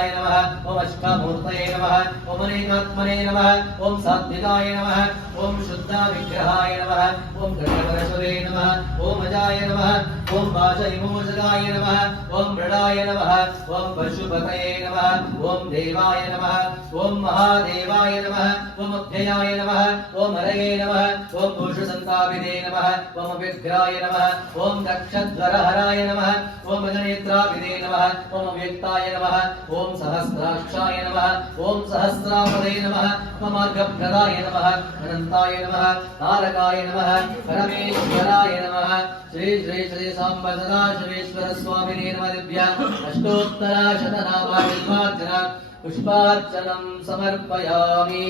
अच्युताय नमः ओम अष्टामूर्तये नमः ओम अनेकात्मने नमः ओम सात्विकाय नमः ओम शुद्ध विग्रहाय नमः ओम घटपरशुरे नमः ओम अजाय नमः ओम वाचविमोचकाय नमः ओम मृडाय नमः ओम पशुपतये नमः ओम देवाय नमः ओम महादेवाय नमः ओम अभ्ययाय नमः ओम हरये नमः ओम पुरुषसंताविदे नमः ओम विग्रहाय नमः ओम दक्षध्वरहराय नमः ओम गगनेत्राविदे नमः ओम व्यक्ताय नमः ओम सहस्राक्षाय नमः ओम सहस्रापदे नमः ओम मार्गप्रदाय नमः अनन्ताय नमः तारकाय नमः परमेश्वराय नमः श्री श्री श्री सांब सदाशिवेश्वर स्वामिने नमः दिव्य अष्टोत्तरशतनामार्चना पुष्पार्चनं समर्पयामि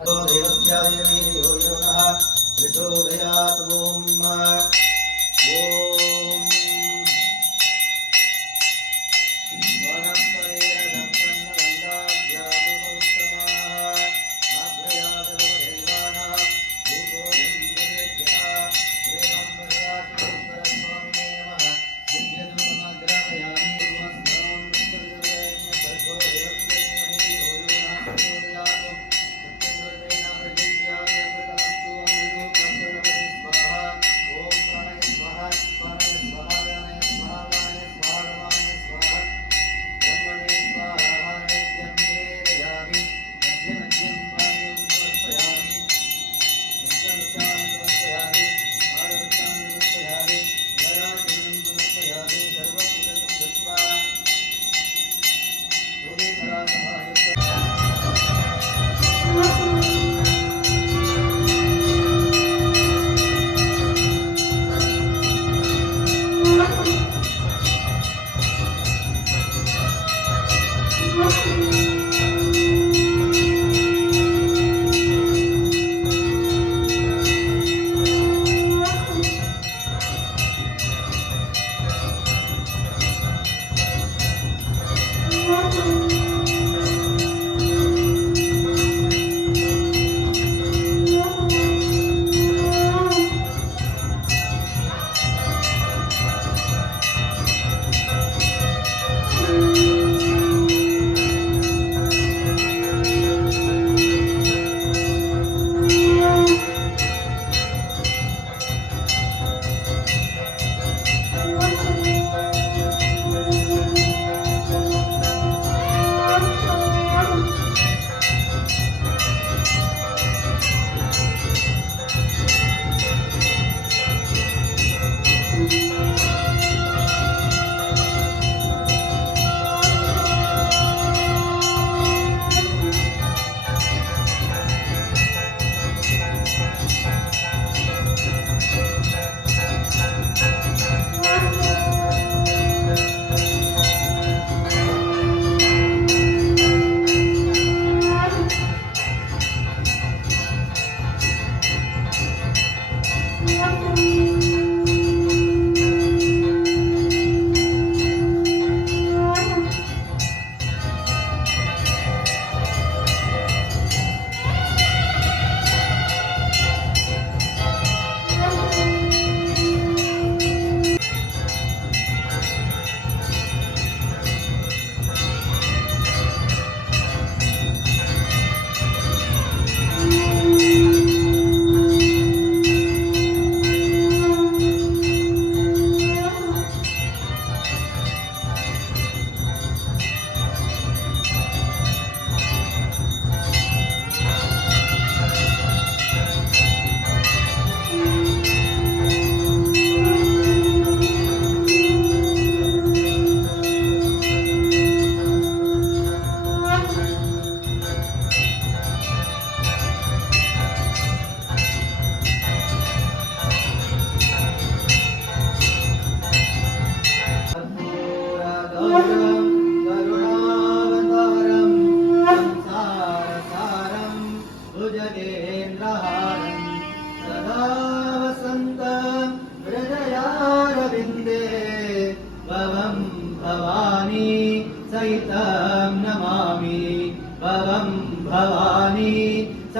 अतो देवस्याय वीर्यो यो नः प्रचोदयात् ओम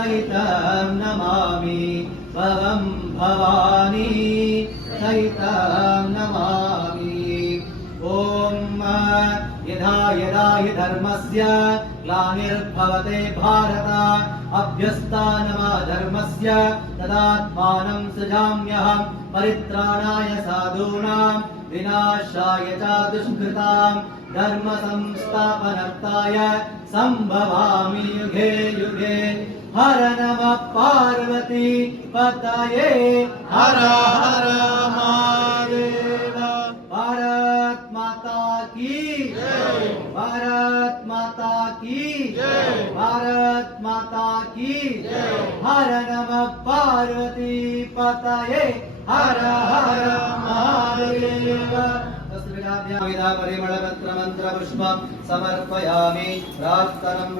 सहितं नमामि भवं भवानी सहितं नमामि ॐ यथा यदा हि धर्मस्य ग्लानिर्भवते भारत अभ्यस्तानमधर्मस्य तदात्मानं सृजाम्यहं परित्राणाय साधूनां विनाशाय च दुष्कृतां धर्म संस्थापनार्थाय संभवामि युगे युगे। हर नमः पार्वती पतये हर हर महादेव। भारत माता की जय। भारत माता की जय। भारत माता की जय। हर नमः पार्वती पतये हर हर महादेव। परिमलपत्र मंत्र पुष्पं समर्पयामि प्रार्थनं